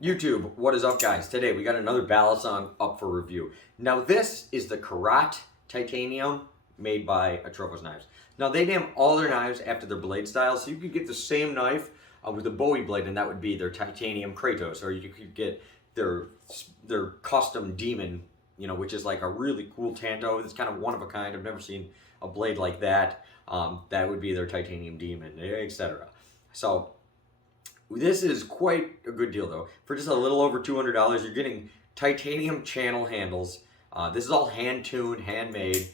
YouTube, what is up, guys? Today we got another Balisong up for review. Now this is the Kirat Titanium made by Atropos knives. Now they name all their knives after their blade style, so you could get the same knife with a Bowie blade, and that would be their Titanium Kratos, or you could get their custom Demon, you know, which is like a really cool Tanto. It's kind of one of a kind. I've never seen a blade like that. That would be their Titanium Demon, etc. So this is quite a good deal, though. For just a little over $200, you're getting titanium channel handles. This is all hand-tuned, handmade.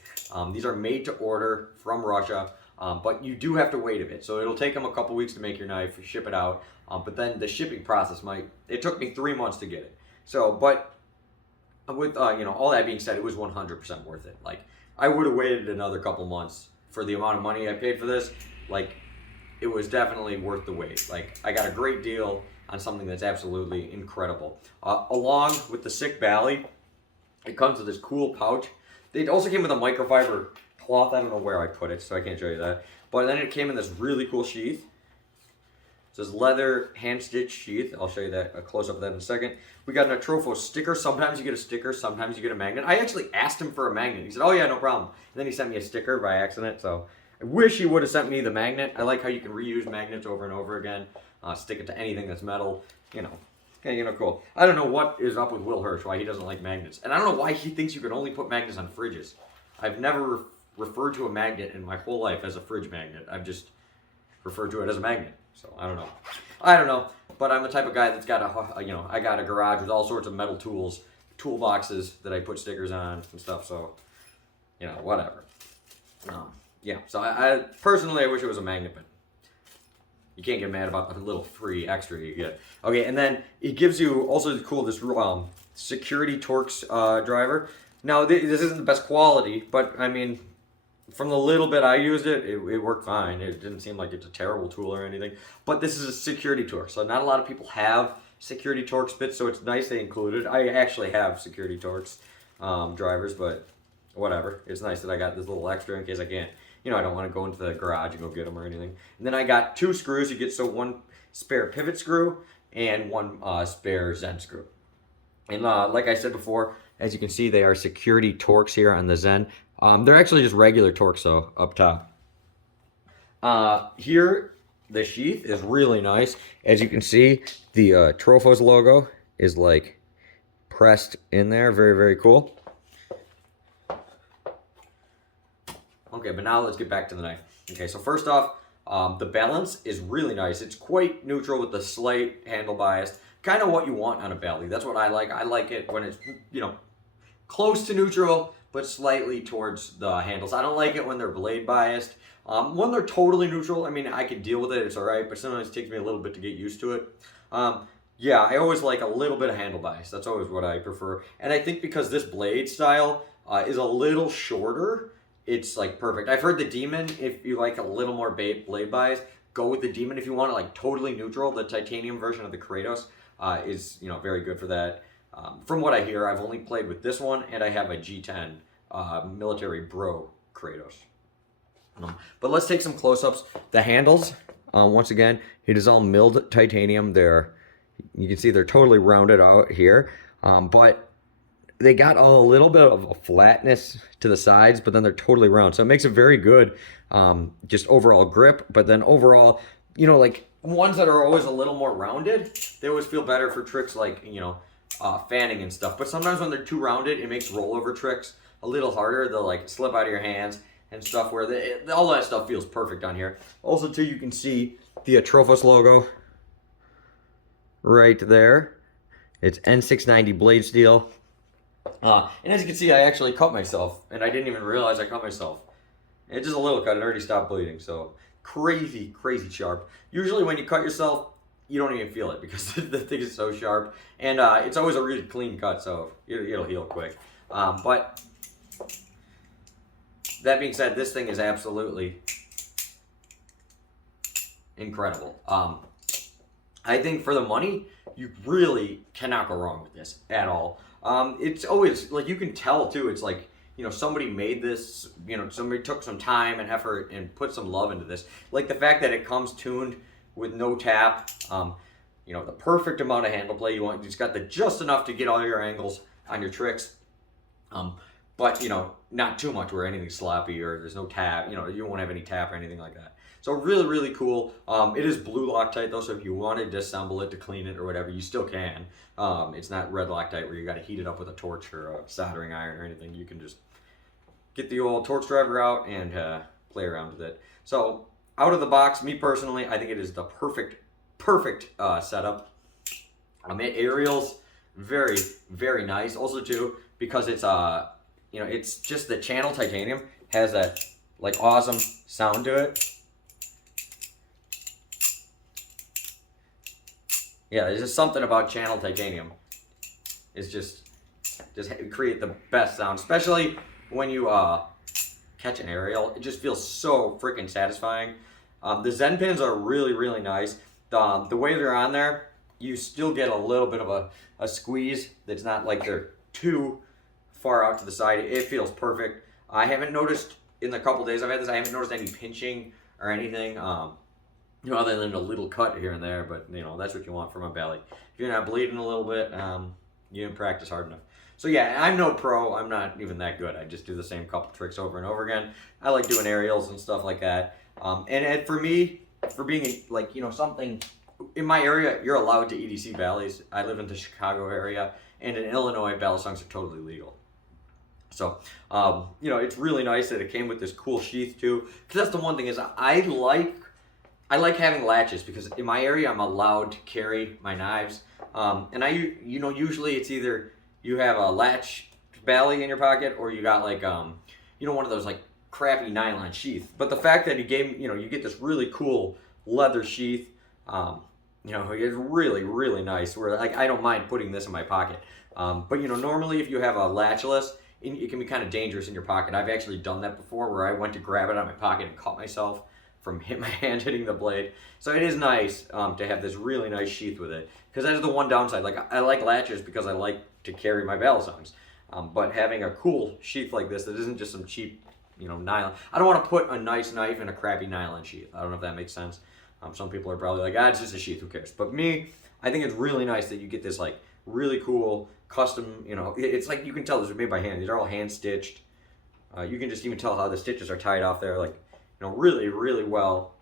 These are made to order from Russia, but you do have to wait a bit. So it'll take them a couple weeks to make your knife, ship it out. But then the shipping process it took me 3 months to get it. So, but with, you know, all that being said, it was 100% worth it. Like, I would have waited another couple months for the amount of money I paid for this. Like, it was definitely worth the wait. Like, I got a great deal on something that's absolutely incredible. Along with the sick Bally, it comes with this cool pouch. It also came with a microfiber cloth. I don't know where I put it, so I can't show you that. But then it came in this really cool sheath. It says leather hand-stitched sheath. I'll show you that, a close-up of that in a second. We got an Atropos sticker. Sometimes you get a sticker, sometimes you get a magnet. I actually asked him for a magnet. He said, oh yeah, no problem. And then he sent me a sticker by accident, so I wish he would have sent me the magnet. I like how you can reuse magnets over and over again. Stick it to anything that's metal. You know, cool. I don't know what is up with Will Hirsch, why he doesn't like magnets. And I don't know why he thinks you can only put magnets on fridges. I've never referred to a magnet in my whole life as a fridge magnet. I've just referred to it as a magnet. So I don't know. But I'm the type of guy that's got I got a garage with all sorts of metal tools, toolboxes that I put stickers on and stuff. So, you know, whatever. Yeah, so I personally, I wish it was a magnet, but you can't get mad about the little free extra you get. Okay, and then it gives you also cool this security Torx driver. Now this isn't the best quality, but I mean, from the little bit I used it worked fine. It didn't seem like it's a terrible tool or anything. But this is a security Torx, so not a lot of people have security Torx bits, so it's nice they included. I actually have security Torx drivers, but whatever. It's nice that I got this little extra in case I can't. You know, I don't want to go into the garage and go get them or anything. And then I got 2 screws. You get one spare pivot screw and one spare Zen screw. And like I said before, as you can see, they are security Torx here on the Zen. They're actually just regular Torx, though, up top. Here, the sheath is really nice. As you can see, the Atropos logo is like pressed in there. Very, very cool. Okay, but now let's get back to the knife. Okay, so first off, the balance is really nice. It's quite neutral with the slight handle bias. Kind of what you want on a Bally. That's what I like. I like it when it's, you know, close to neutral, but slightly towards the handles. I don't like it when they're blade biased. When they're totally neutral, I mean, I can deal with it. It's all right, but sometimes it takes me a little bit to get used to it. Yeah, I always like a little bit of handle bias. That's always what I prefer. And I think because this blade style is a little shorter, it's like perfect. I've heard the Demon, if you like a little more blade bias, go with the Demon. If you want it like totally neutral, the titanium version of the Kratos is, you know, very good for that. From what I hear, I've only played with this one, and I have a G10 military bro Kratos. But let's take some close-ups. The handles, once again, it is all milled titanium. You can see they're totally rounded out here, but they got a little bit of a flatness to the sides, but then they're totally round. So it makes it very good, just overall grip. But then overall, you know, like ones that are always a little more rounded, they always feel better for tricks like, you know, fanning and stuff. But sometimes when they're too rounded, it makes rollover tricks a little harder. They'll like slip out of your hands and stuff where all that stuff feels perfect on here. Also, too, you can see the Atropos logo right there. It's N690 blade steel. And as you can see, I actually cut myself, and I didn't even realize I cut myself. It's just a little cut, it already stopped bleeding, so crazy, crazy sharp. Usually when you cut yourself, you don't even feel it because the thing is so sharp, and it's always a really clean cut, so it'll heal quick. But that being said, this thing is absolutely incredible. I think for the money, you really cannot go wrong with this at all. It's always, like, you can tell, too, it's like, you know, somebody made this, you know, somebody took some time and effort and put some love into this. Like, the fact that it comes tuned with no tap, you know, the perfect amount of handle play. You just got the just enough to get all your angles on your tricks. But, you know, not too much where anything's sloppy or there's no tap, you know, you won't have any tap or anything like that. So really, really cool. It is blue Loctite though, so if you want to disassemble it to clean it or whatever, you still can. It's not red Loctite where you got to heat it up with a torch or a soldering iron or anything. You can just get the old torch driver out and play around with it. So out of the box, me personally, I think it is the perfect setup. It aerials very, very nice. Also too, because it's you know, it's just the channel titanium has that like awesome sound to it. Yeah, there's just something about channel titanium. It's just create the best sound, especially when you catch an aerial. It just feels so freaking satisfying. The Zen pins are really, really nice. The way they're on there, you still get a little bit of a squeeze. That's not like they're too far out to the side. It feels perfect. I haven't noticed in the couple days I've had this, I haven't noticed any pinching or anything. You know, other than a little cut here and there, but you know, that's what you want from a belly. If you're not bleeding a little bit, you didn't practice hard enough. So yeah, I'm no pro. I'm not even that good. I just do the same couple tricks over and over again. I like doing aerials and stuff like that. And for me, for being like, you know, something in my area, you're allowed to EDC valleys. I live in the Chicago area, and in Illinois, balisongs are totally legal. So, you know, it's really nice that it came with this cool sheath too. Because that's the one thing is I like having latches because in my area I'm allowed to carry my knives. And you know, usually it's either you have a latch bally in your pocket or you got like, you know, one of those like crappy nylon sheath. But the fact that he gave, you know, you get this really cool leather sheath, you know, it's really, really nice where like, I don't mind putting this in my pocket. But you know, normally if you have a latchless, it can be kind of dangerous in your pocket. I've actually done that before where I went to grab it out of my pocket and cut myself from my hand hitting the blade. So it is nice to have this really nice sheath with it, because that is the one downside. Like I like latches because I like to carry my balisongs, but having a cool sheath like this that isn't just some cheap, you know, nylon. I don't want to put a nice knife in a crappy nylon sheath. I don't know if that makes sense. Some people are probably like, it's just a sheath, who cares? But me, I think it's really nice that you get this like really cool custom, you know, it's like you can tell this is made by hand. These are all hand stitched. You can just even tell how the stitches are tied off there, like, you know, really, really well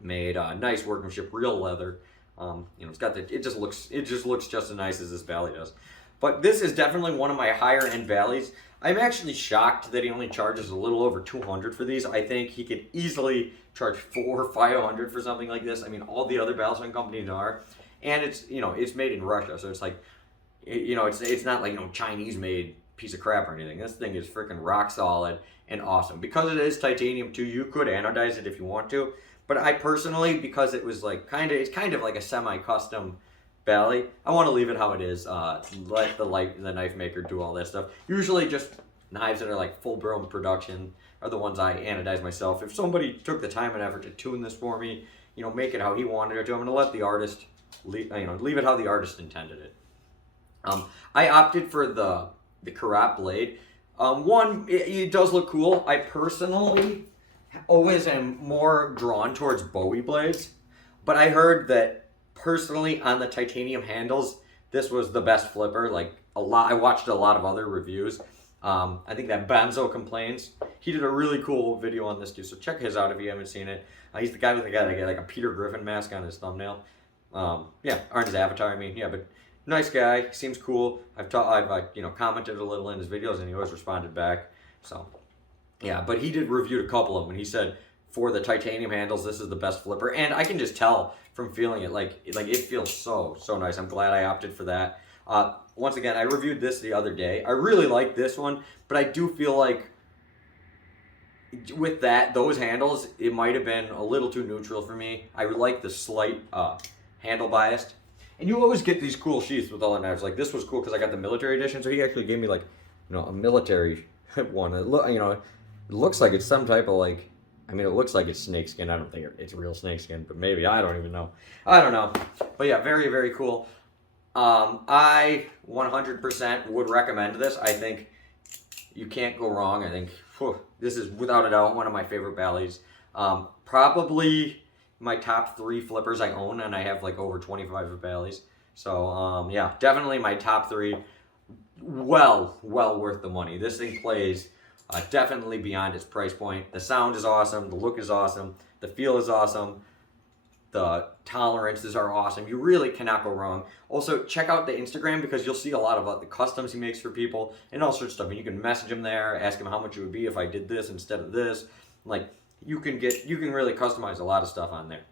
made. Nice workmanship, real leather. You know, it's got the. It just looks just as nice as this Bally does. But this is definitely one of my higher end Valleys. I'm actually shocked that he only charges a little over $200 for these. I think he could easily charge $400 or $500 for something like this. I mean, all the other balisong companies are, and it's, you know, it's made in Russia, so it's like, you know, it's not like, you know, Chinese made piece of crap or anything. This thing is freaking rock solid and awesome. Because it is titanium too, you could anodize it if you want to. But I personally, because it was like it's kind of like a semi-custom Bally, I want to leave it how it is. Let the knife maker do all that stuff. Usually just knives that are like full-blown production are the ones I anodize myself. If somebody took the time and effort to tune this for me, you know, make it how he wanted it to, I'm going to let the artist, leave it how the artist intended it. I opted for the Kirat blade. One, it does look cool. I personally always am more drawn towards Bowie blades, but I heard that personally on the titanium handles, this was the best flipper. Like I watched a lot of other reviews. I think that Benzo Complains, he did a really cool video on this too, so check his out if you haven't seen it. He's the guy with like a Peter Griffin mask on his thumbnail. Yeah, or on his avatar, I mean, yeah, but nice guy, seems cool. I've you know, commented a little in his videos and he always responded back. So yeah, but he did review a couple of them and he said for the titanium handles, this is the best flipper. And I can just tell from feeling it, like it feels so nice. I'm glad I opted for that. Once again, I reviewed this the other day. I really like this one, but I do feel like with those handles, it might have been a little too neutral for me. I like the slight handle biased. And you always get these cool sheaths with all the knives. Like this was cool because I got the military edition, so he actually gave me like, you know, a military one. It looks like it's some type of like, I mean, it looks like it's snakeskin. I don't think it's real snakeskin, but maybe, I don't even know. I don't know. But yeah, very, very cool. I 100% would recommend this. I think you can't go wrong. I think this is without a doubt one of my favorite Ballys. Probably my top 3 flippers I own, and I have like over 25 of Bally's. So yeah, definitely my top 3. Well worth the money. This thing plays definitely beyond its price point. The sound is awesome. The look is awesome. The feel is awesome. The tolerances are awesome. You really cannot go wrong. Also, check out the Instagram because you'll see a lot of the customs he makes for people and all sorts of stuff. And you can message him there, ask him how much it would be if I did this instead of this. Like, you can really customize a lot of stuff on there.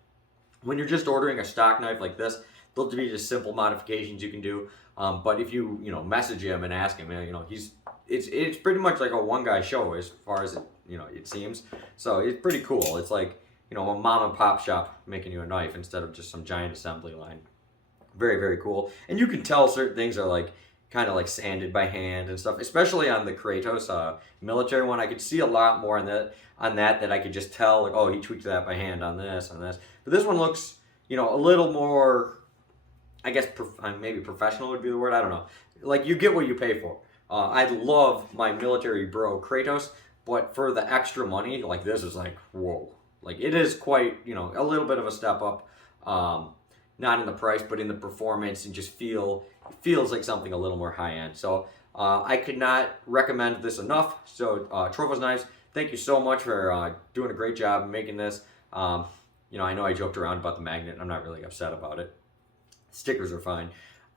When you're just ordering a stock knife like this, they'll be just simple modifications you can do. But if you message him and ask him, it's pretty much like a one-guy show as far as it seems. So it's pretty cool. It's like a mom and pop shop making you a knife instead of just some giant assembly line. Very, very cool. And you can tell certain things are like kind of like sanded by hand and stuff, especially on the Kratos military one. I could see a lot more on that I could just tell, like, oh, he tweaked that by hand on this and this. But this one looks, a little more, I guess, maybe professional would be the word. I don't know. Like, you get what you pay for. I love my military bro Kratos, but for the extra money, like, this is like, whoa. Like, it is quite, a little bit of a step up. Not in the price, but in the performance, and just feels like something a little more high-end. So I could not recommend this enough. So Atropos Knives, thank you so much for doing a great job making this. I know I joked around about the magnet. I'm not really upset about it. Stickers are fine.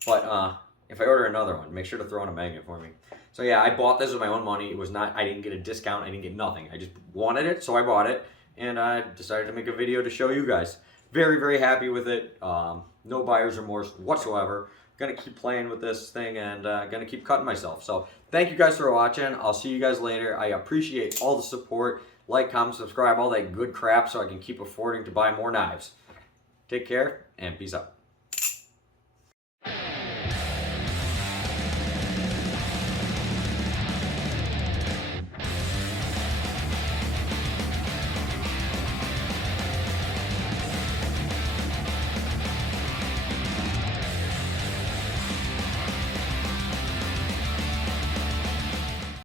But if I order another one, make sure to throw in a magnet for me. So yeah, I bought this with my own money. I didn't get a discount. I didn't get nothing. I just wanted it, so I bought it. And I decided to make a video to show you guys. Very, very happy with it. No buyer's remorse whatsoever. Gonna keep playing with this thing and gonna keep cutting myself. So thank you guys for watching. I'll see you guys later. I appreciate all the support. Like, comment, subscribe, all that good crap so I can keep affording to buy more knives. Take care and peace out.